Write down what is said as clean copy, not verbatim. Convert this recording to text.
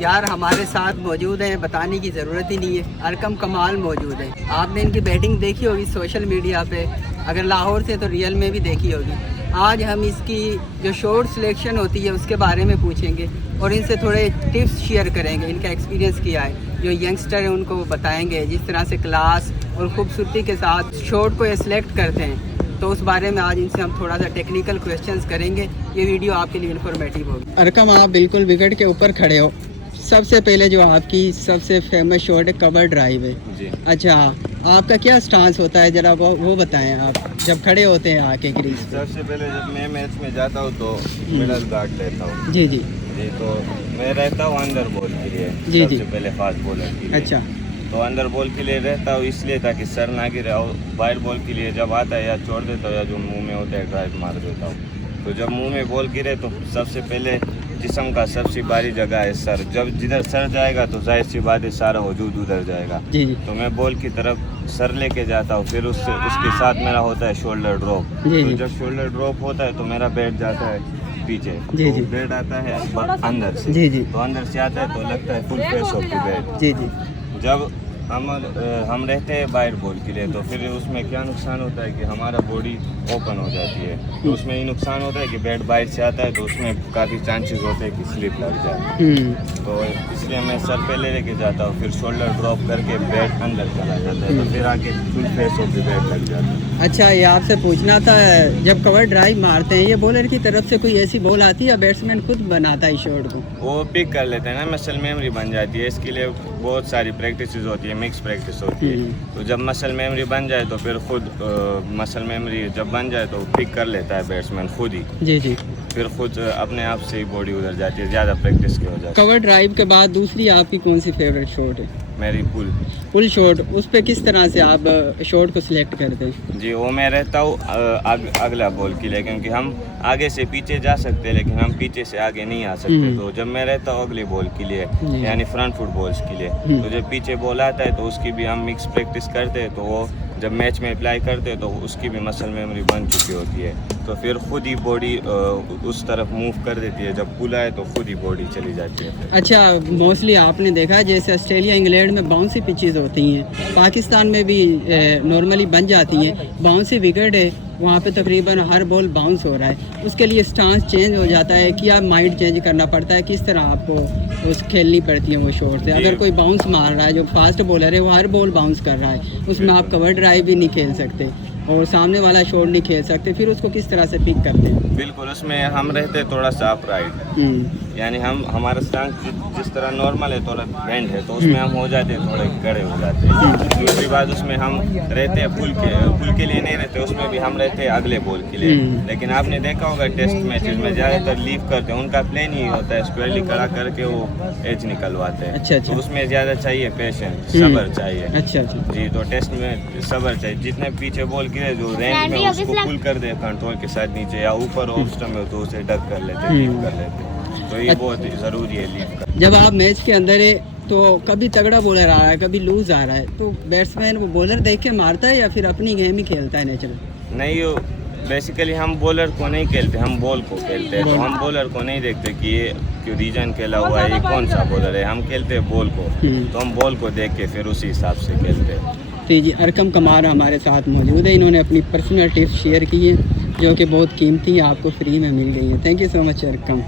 यार हमारे साथ मौजूद हैं, बताने की ज़रूरत ही नहीं है, अरकम कमाल मौजूद है। आपने इनकी बैटिंग देखी होगी सोशल मीडिया पे, अगर लाहौर से तो रियल में भी देखी होगी। आज हम इसकी जो शॉट सिलेक्शन होती है उसके बारे में पूछेंगे और इनसे थोड़े टिप्स शेयर करेंगे, इनका एक्सपीरियंस क्या है। जो यंगस्टर है उनको बताएंगे जिस तरह से क्लास और ख़ूबसूरती के साथ शॉट को सेलेक्ट करते हैं, तो उस बारे में आज इनसे हम थोड़ा सा टेक्निकल क्वेश्चंस करेंगे। ये वीडियो आपके लिए इन्फॉर्मेटिव होगी। अरकम, आप बिल्कुल विकेट के ऊपर खड़े हो। सबसे पहले जो आपकी सबसे फेमस शॉट है कवर ड्राइव है जी। अच्छा, आपका क्या स्टांस होता है, जरा वो बताएं आप जब खड़े होते हैं आके क्रीज। सबसे पहले जब मैं मैच में जाता हूँ तो मिडल गार्ड लेता हूँ जी जी जी। तो मैं रहता हूँ अंदर बॉल के लिए जी सबसे जी। पहले फास्ट बॉलर के लिए। अच्छा, तो अंदर बॉल के लिए रहता हूँ इसलिए ताकि सर ना गिरे, और वाइड बॉल के लिए जब आता है या छोड़ देता हूँ या जो मुंह में होता है ड्राइव मार देता हूँ। तो जब मुंह में बॉल गिरे तो सबसे पहले जिस्म का सबसे भारी जगह है सर। जब जिधर सर जाएगा तो जाहिर सी बात है सारा वजूद उधर जाएगा जी। तो मैं बॉल की तरफ सर लेके जाता हूँ, फिर उसके साथ मेरा होता है शोल्डर ड्रॉप। तो जब शोल्डर ड्रॉप होता है तो मेरा बैट जाता है पीछे जी तो बैट आता है अंदर से जी जी। तो अंदर से आता है तो लगता है full face of the bat जी जी। जब हम रहते हैं वाइड बॉल के लिए तो फिर उसमें क्या नुकसान होता है कि हमारा बॉडी ओपन हो जाती है। तो उसमें ये नुकसान होता है कि बैट बाइट से आता है तो उसमें काफ़ी चांसेस होते हैं कि स्लिप लग जाए। तो इसलिए मैं सर पहले लेके जाता हूँ, फिर शोल्डर ड्रॉप करके बैट अंदर चला जाता है तो फिर आके full face of the bat लग जाता है। अच्छा, ये आपसे पूछना था, जब कवर ड्राइव मारते हैं ये बॉलर की तरफ से कोई ऐसी बॉल आती है या बैट्समैन खुद बनाता है शॉट को? वो पिक कर लेते हैं ना, मसल मेमोरी बन जाती है। इसके लिए बहुत सारी प्रैक्टिस होती है, मिक्स प्रैक्टिस होती है। तो जब मसल मेमोरी बन जाए तो फिर खुद मसल मेमोरी जब बन जाए तो पिक कर लेता है बैट्समैन खुद ही जी जी। फिर खुद अपने आप से ही बॉडी उधर जाती है, ज़्यादा प्रैक्टिस की वजह से। कवर ड्राइव के बाद दूसरी आपकी कौन सी फेवरेट शॉट है? मेरी पुल शॉट, उस पे किस तरह से आप शॉट को सिलेक्ट करते हैं? जी, वो मैं रहता हूँ अगला बॉल के लिए, क्योंकि हम आगे से पीछे जा सकते हैं लेकिन हम पीछे से आगे नहीं आ सकते। तो जब मैं रहता हूँ अगले बॉल के लिए यानी फ्रंट फुट बॉल्स के लिए, तो जब पीछे बॉल आता है तो उसकी भी हम मिक्स प्रैक्टिस करते हैं। तो वो जब मैच में अप्लाई करते हैं तो उसकी भी मसल मेमोरी बन चुकी होती है, तो फिर खुद ही बॉडी उस तरफ मूव कर देती है। जब पुल आए तो खुद ही बॉडी चली जाती है। अच्छा, मोस्टली आपने देखा जैसे ऑस्ट्रेलिया इंग्लैंड में बाउंसी पिचेस होती हैं, पाकिस्तान में भी नॉर्मली बन जाती हैं, बाउंसी विकेट है, वहाँ पे तकरीबन हर बॉल बाउंस हो रहा है। उसके लिए स्टांस चेंज हो जाता है कि आप माइंड चेंज करना पड़ता है, किस तरह आपको उस खेलनी पड़ती है वो शॉट से? अगर कोई बाउंस मार रहा है, जो फास्ट बॉलर है वो हर बॉल बाउंस कर रहा है, उसमें आप कवर ड्राइव भी नहीं खेल सकते और सामने वाला शॉट नहीं खेल सकते, फिर उसको किस तरह से पिक करते हैं? बिल्कुल, उसमें हम रहते थोड़ा सा अपराइट, यानी हमारा स्टांस जिस तरह नॉर्मल है थोड़ा बेंड है, तो उसमें हम हो जाते हैं थोड़े कड़े हो जाते हैं। दूसरी बात उसमें हम रहते हैं पुल के लिए नहीं रहते, उसमें भी हम रहते हैं अगले बॉल के लिए। लेकिन आपने देखा होगा टेस्ट मैचेस में ज़्यादातर लीव करते हैं, उनका प्लेन ही होता है स्क्वायरली खड़ा करके वो एज निकलवाते हैं। अच्छा। तो उसमें ज़्यादा चाहिए पेशेंस, सब्र चाहिए। अच्छा जी। तो टेस्ट में सब्र चाहिए, जितने पीछे बॉल गिरे जो रेंज में उसको पुल कर दे कंट्रोल के साथ नीचे, या ऊपर ऑफ स्टंप में तो उसे डक कर लेते, लीव कर लेते। तो ये बहुत ज़रूरी है लीव का। जब आप मैच के अंदर है तो कभी तगड़ा बॉलर आ रहा है, कभी लूज आ रहा है, तो बैट्समैन वो बॉलर देख के मारता है या फिर अपनी गेम ही खेलता है नेचुरल? नहीं, बेसिकली हम बॉलर को नहीं खेलते, हम बॉल को खेलते हैं। तो हम बॉलर को नहीं देखते कि ये क्यों रीजन खेला हुआ है, ये कौन सा बॉलर है, हम खेलते हैं बॉल को। तो हम बॉल को देख के फिर उसी हिसाब से खेलते हैं। तो जी, अरकम कमार हमारे साथ मौजूद है, इन्होंने अपनी पर्सनल टिप्स शेयर की है जो कि बहुत कीमती आपको फ्री में मिल गई है। Thank you so much Arkham.